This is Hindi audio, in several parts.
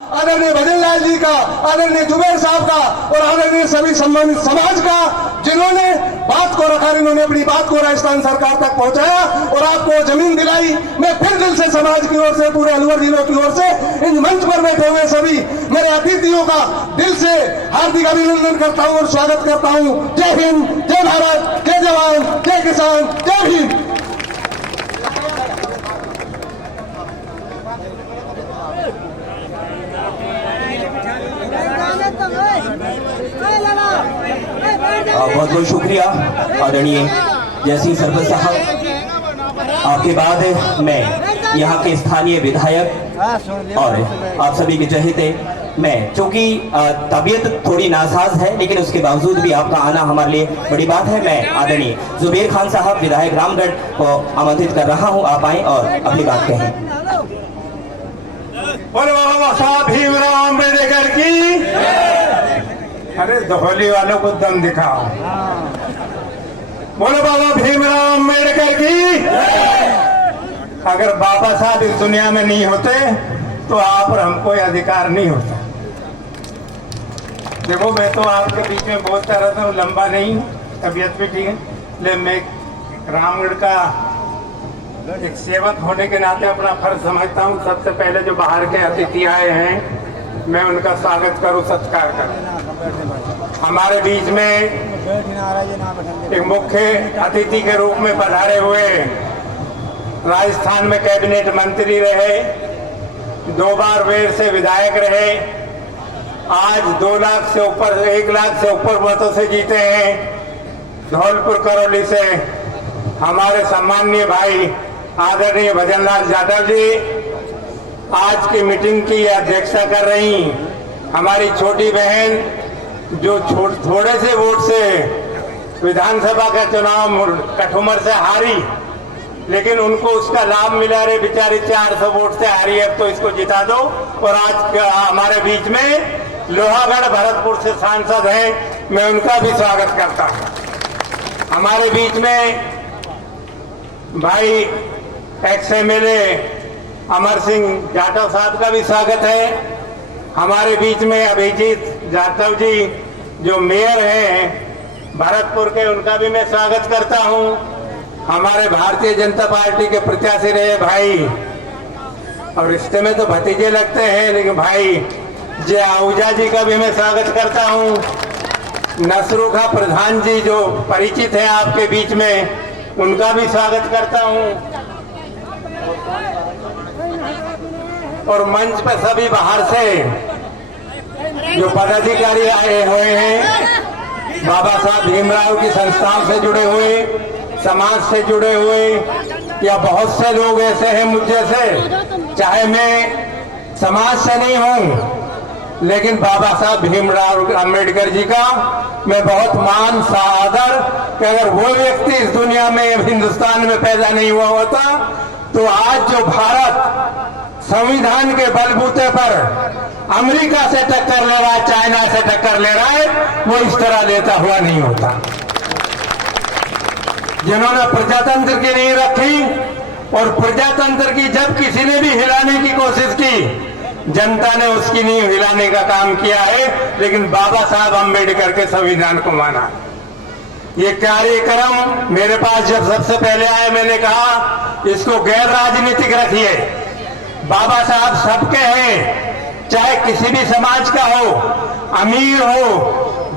आदरणीय भजनलाल जी का, आदरणीय जुबेर साहब का और आदरणीय सभी सम्मानित समाज का, जिन्होंने बात को रखा, इन्होंने अपनी बात को राजस्थान सरकार तक पहुंचाया और आपको जमीन दिलाई। मैं फिर दिल से समाज की ओर से, पूरे अलवर जिलों की ओर से, इन मंच पर बैठे हुए सभी मेरे अतिथियों का दिल से हार्दिक अभिनंदन करता हूं और स्वागत करता हूं। जय हिंद, जय भारत, जय जवान, जय किसान, जय भीम। बहुत बहुत शुक्रिया आदरणीय जयसिंह सरपंच साहब। आपके बाद मैं यहाँ के स्थानीय विधायक और आप सभी के चहेते, मैं चूंकि तबीयत थोड़ी नासाज है लेकिन उसके बावजूद भी आपका आना हमारे लिए बड़ी बात है। मैं आदरणीय जुबेर खान साहब विधायक रामगढ़ को आमंत्रित कर रहा हूँ, आप आए और अपनी बात कहें। बोलो बाबा साहब भीमराव अम्बेडकर की। अरे दोहली वालों को दम दिखाओ। बोलो बाबा भीमराव अम्बेडकर की। अगर बाबा साहब इस दुनिया में नहीं होते तो आप और हमको यह अधिकार नहीं होता। देखो, मैं तो आपके बीच में बोलता रहता हूँ, लंबा नहीं, तबीयत भी ठीक है, लेकिन मैं रामगढ़ का एक सेवक होने के नाते अपना फर्ज समझता हूँ। सबसे पहले जो बाहर के अतिथि आए हैं, मैं उनका स्वागत करूँ, सत्कार करूँ। हमारे बीच में एक मुख्य अतिथि के रूप में पधारे हुए, राजस्थान में कैबिनेट मंत्री रहे, 2 बार वेर से विधायक रहे, आज 2 लाख से ऊपर, 1 लाख से ऊपर मतों से जीते हैं, धौलपुर करौली से हमारे सम्माननीय भाई आदरणीय भजनलाल यादव जी आज की मीटिंग की अध्यक्षता कर रही। हमारी छोटी बहन जो थोड़े से वोट से विधानसभा का चुनाव कठुमर से हारी, लेकिन उनको उसका लाभ मिला। रे बेचारी 400 वोट से हारी, अब तो इसको जिता दो। और आज हमारे बीच में लोहागढ़ भरतपुर से सांसद हैं, मैं उनका भी स्वागत करता हूं। हमारे बीच में भाई एक्स MLA अमर सिंह जाटव साहब का भी स्वागत है। हमारे बीच में अभिजीत जाटव जी जो मेयर हैं भरतपुर के, उनका भी मैं स्वागत करता हूं। हमारे भारतीय जनता पार्टी के प्रत्याशी रहे भाई, और रिश्ते में तो भतीजे लगते हैं, लेकिन भाई जय आहूजा जी का भी मैं स्वागत करता हूं। नसरुखा प्रधान जी जो परिचित हैं आपके बीच में, उनका भी स्वागत करता हूं। और मंच पर सभी बाहर से जो पदाधिकारी आए हुए हैं, बाबा साहब भीमराव की संस्थाओं से जुड़े हुए, समाज से जुड़े हुए, या बहुत से लोग ऐसे हैं मुझ जैसे, चाहे मैं समाज से नहीं हूं लेकिन बाबा साहब भीमराव अम्बेडकर जी का मैं बहुत मान आदर, कि अगर वो व्यक्ति इस दुनिया में, हिंदुस्तान में पैदा नहीं हुआ होता तो आज जो भारत संविधान के बलबूते पर अमेरिका से टक्कर ले रहा है, चाइना से टक्कर ले रहा है, वो इस तरह लेता हुआ नहीं होता। जिन्होंने प्रजातंत्र की नींव रखी, और प्रजातंत्र की जब किसी ने भी हिलाने की कोशिश की, जनता ने उसकी नींव हिलाने का काम किया है, लेकिन बाबा साहब अम्बेडकर के संविधान को माना। ये कार्यक्रम मेरे पास जब सबसे पहले आए, मैंने कहा इसको गैर राजनीतिक रखिए। बाबा साहब सबके हैं, चाहे किसी भी समाज का हो, अमीर हो,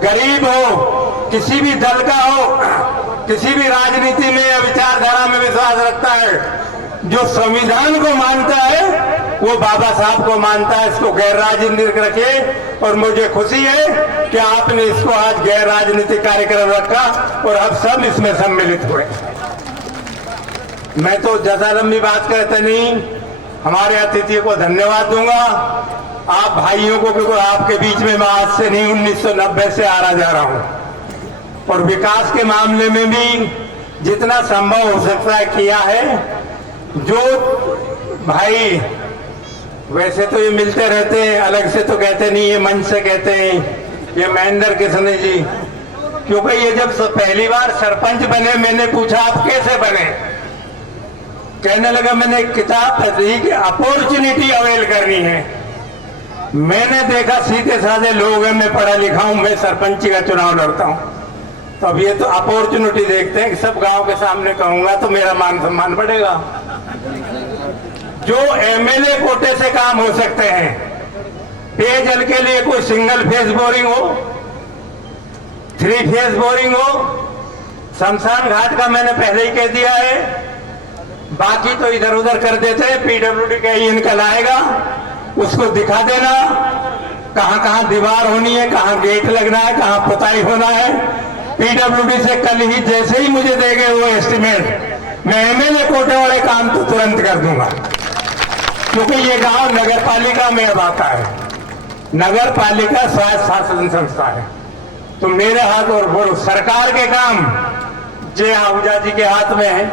गरीब हो, किसी भी दल का हो, किसी भी राजनीति में या विचारधारा में विश्वास रखता है। जो संविधान को मानता है वो बाबा साहब को मानता है। इसको गैर राजनीतिक रखिए, और मुझे खुशी है कि आपने इसको आज गैर राजनीतिक कार्यक्रम रखा और अब सब इसमें सम्मिलित हुए। मैं तो ज्यादा लंबी बात करते नहीं, हमारे अतिथियों को धन्यवाद दूंगा। आप भाइयों को, क्योंकि आपके बीच में मैं आज से नहीं 1990 से आ रहा जा रहा हूं, और विकास के मामले में भी जितना संभव हो सकता है किया है। जो भाई वैसे तो ये मिलते रहते हैं, अलग से तो कहते नहीं, ये मंच से कहते हैं, ये महेंद्र किसने जी, क्योंकि ये जब पहली बार सरपंच बने, मैंने पूछा आप कैसे बने, कहने लगा मैंने एक किताब पढ़ी कि अपॉर्चुनिटी अवेल करनी है। मैंने देखा सीधे साधे लोग हैं, मैं पढ़ा लिखा हूं, मैं सरपंची का चुनाव लड़ता हूं, तो अब ये तो अपॉर्चुनिटी देखते हैं कि सब गांव के सामने कहूंगा तो मेरा मान सम्मान बढ़ेगा। जो एमएलए कोटे से काम हो सकते हैं, पेयजल के लिए कोई सिंगल फेज बोरिंग हो, 3 फेज बोरिंग हो, शमशान घाट का मैंने पहले ही कह दिया है, बाकी तो इधर उधर कर देते हैं। पीडब्ल्यूडी का ही निकल आएगा, उसको दिखा देना कहां कहां दीवार होनी है, कहां गेट लगना है, कहां पुताई होना है। पीडब्ल्यूडी से कल ही जैसे ही मुझे देंगे वो एस्टिमेट, मैं एमएलए कोटे वाले काम तो तुरंत कर दूंगा, क्योंकि ये गांव नगर पालिका में अब आता है। नगर पालिका स्वायत्त शासन संस्था है, तो मेरे हाथ और वो सरकार के काम जय आहूजा जी के हाथ में है।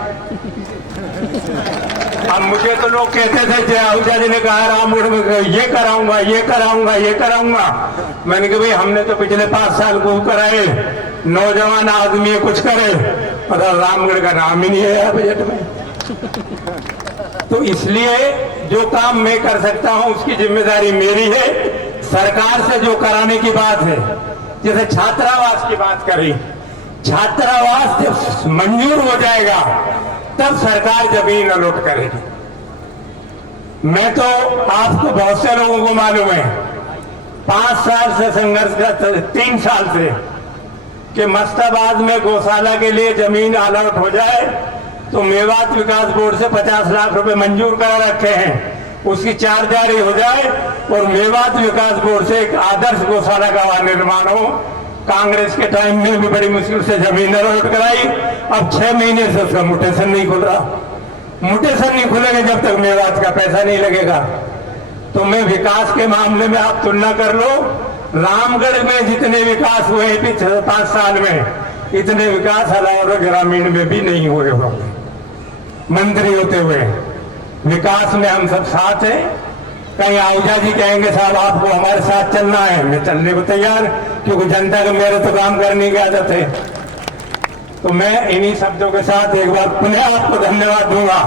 अब मुझे तो लोग कहते थे जय आहूजा जी ने कहा रामगढ़ में ये कराऊंगा, ये कराऊंगा, ये कराऊंगा। मैंने कहा भाई हमने तो पिछले 5 साल को कराए, नौजवान आदमी कुछ करे, मतलब रामगढ़ का नाम ही नहीं है बजट में। तो इसलिए जो काम मैं कर सकता हूं उसकी जिम्मेदारी मेरी है। सरकार से जो कराने की बात है, जैसे छात्रावास की बात करी, छात्रावास जब मंजूर हो जाएगा तब सरकार जमीन अलॉट करेगी। मैं तो आपको बहुत से लोगों को मालूम है, 5 साल से संघर्ष कर, 3 साल से, कि मस्ताबाद में गौशाला के लिए जमीन अलॉट हो जाए तो मेवात विकास बोर्ड से 50 लाख रुपए मंजूर करा रखे हैं, उसकी 4 जारी हो जाए और मेवात विकास बोर्ड से एक आदर्श गौशाला का वहां निर्माण हो। कांग्रेस के टाइम में भी बड़ी मुश्किल से जमीन अलॉट कराई, अब 6 महीने से उसका म्यूटेशन नहीं खुल रहा। म्यूटेशन नहीं खुलेगा जब तक मेवात का पैसा नहीं लगेगा। तो मैं विकास के मामले में आप तुलना कर लो, रामगढ़ में जितने विकास हुए पिछले 5 साल में, इतने विकास अलावा ग्रामीण में भी नहीं हुए होंगे। मंत्री होते हुए विकास में हम सब साथ हैं। कहीं आहूजा जी कहेंगे साहब आपको हमारे साथ चलना है, मैं चलने को तैयार, क्योंकि जनता का मेरे तो काम करने की आदत है। तो मैं इन्हीं शब्दों के साथ एक बार पुनः आपको धन्यवाद दूंगा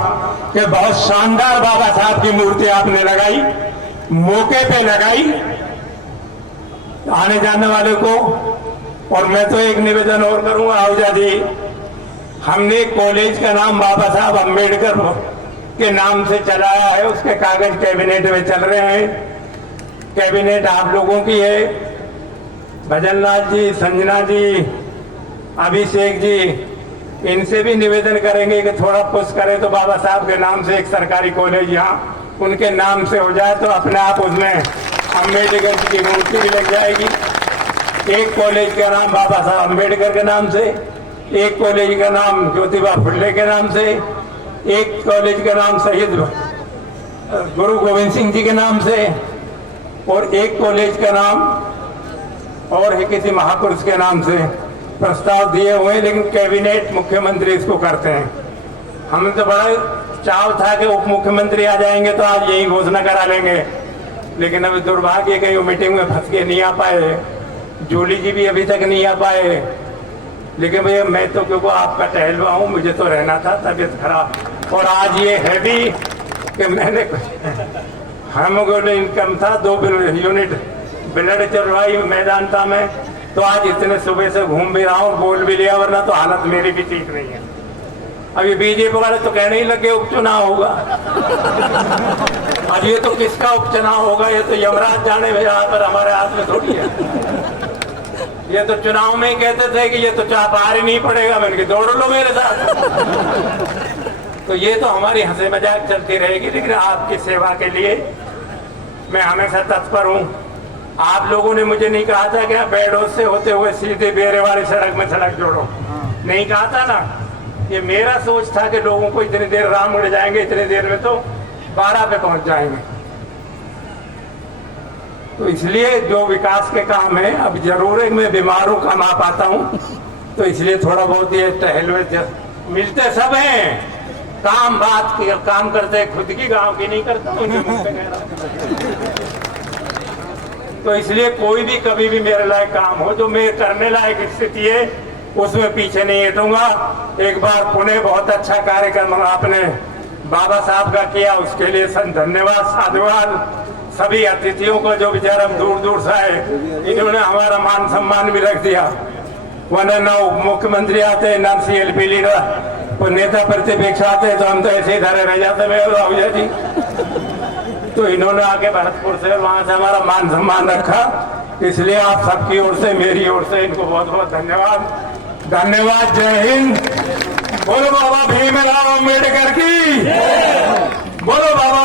कि बहुत शानदार बाबा साहब की मूर्ति आपने लगाई, मौके पे लगाई आने जाने वाले को। और मैं तो एक निवेदन और करूंगा आहूजा जी, हमने कॉलेज का नाम बाबा साहब अम्बेडकर के नाम से चलाया है, उसके कागज कैबिनेट में चल रहे हैं। कैबिनेट आप लोगों की है, भजनलाल जी, संजना जी, अभिषेक जी, इनसे भी निवेदन करेंगे कि थोड़ा पुश करें तो बाबा साहब के नाम से एक सरकारी कॉलेज यहाँ उनके नाम से हो जाए, तो अपने आप उसमें अम्बेडकर जी की मूर्ति भी लग जाएगी। एक कॉलेज का नाम बाबा साहब अम्बेडकर के नाम से, एक कॉलेज का नाम ज्योतिबा फुले के नाम से, एक कॉलेज का नाम शहीद गुरु गोविंद सिंह जी के नाम से, और एक कॉलेज का नाम और किसी महापुरुष के नाम से प्रस्ताव दिए हुए हैं। लेकिन कैबिनेट मुख्यमंत्री इसको करते हैं। हमें तो बड़ा चाव था कि उप मुख्यमंत्री आ जाएंगे तो आज यही घोषणा करा लेंगे, लेकिन अभी दुर्भाग्य कहीं वो मीटिंग में फंस के नहीं आ पाए। जूली जी भी अभी तक नहीं आ पाए। लेकिन भैया मैं तो क्योंकि आपका टहलवा हूँ, मुझे तो रहना था, तबीयत खराब। और आज ये है भी कि मैंने हेमोग्लोबिन कम था, 2 यूनिट ब्लड चलवाई मैदान था मैं, तो आज इतने सुबह से घूम भी रहा हूँ, बोल भी लिया, वरना तो हालत मेरी भी ठीक नहीं है। अभी बीजेपी वाले तो कहने ही लगे उपचुनाव होगा। अब ये तो किसका उपचुनाव होगा, ये तो यमराज जाने, यहाँ पर हमारे हाथ में थोड़ी है। ये तो चुनाव में ही कहते थे कि ये तो बाहर ही नहीं पड़ेगा, मैंने कहा दौड़ लो मेरे साथ। तो ये तो हमारी हंसी मजाक चलती रहेगी, लेकिन आपकी सेवा के लिए मैं हमेशा तत्पर हूँ। आप लोगों ने मुझे नहीं कहा था कि आप बेडोस से होते हुए सीधे बेरे वाली सड़क में सड़क जोड़ो, नहीं कहा था ना। ये मेरा सोच था कि लोगों को इतनी देर रामगढ़ जाएंगे, इतनी देर में तो 12 पे पहुंच जाएंगे। तो इसलिए जो विकास के काम है, अब जरूर है मैं बीमार हूं, कम आ पाता हूं, तो इसलिए थोड़ा बहुत ये टहलवे मिलते सब हैं, काम बात की काम करते, खुद की गांव की नहीं करता हूं। तो इसलिए कोई भी कभी भी मेरे लायक काम हो, जो मैं करने लायक स्थिति है, उसमें पीछे नहीं हटूंगा। एक बार पुणे बहुत अच्छा कार्यक्रम आपने बाबा साहब का किया, उसके लिए धन्यवाद, साधुवाद। सभी अतिथियों को जो बेचारा दूर दूर से आए, इन्होंने हमारा मान सम्मान भी रख दिया। वरना न मुख्यमंत्री आते, न CLP लीडर, कोई नेता प्रतिपक्ष आते तो हम तो ऐसे ही धरे रह जाते भैया जी। तो इन्होंने आके भरतपुर से वहां से हमारा मान सम्मान रखा, इसलिए आप सबकी ओर से, मेरी ओर से इनको बहुत बहुत धन्यवाद। धन्यवाद। जय हिंद। बोलो बाबा भीमराव अम्बेडकर की। बोलो बाबा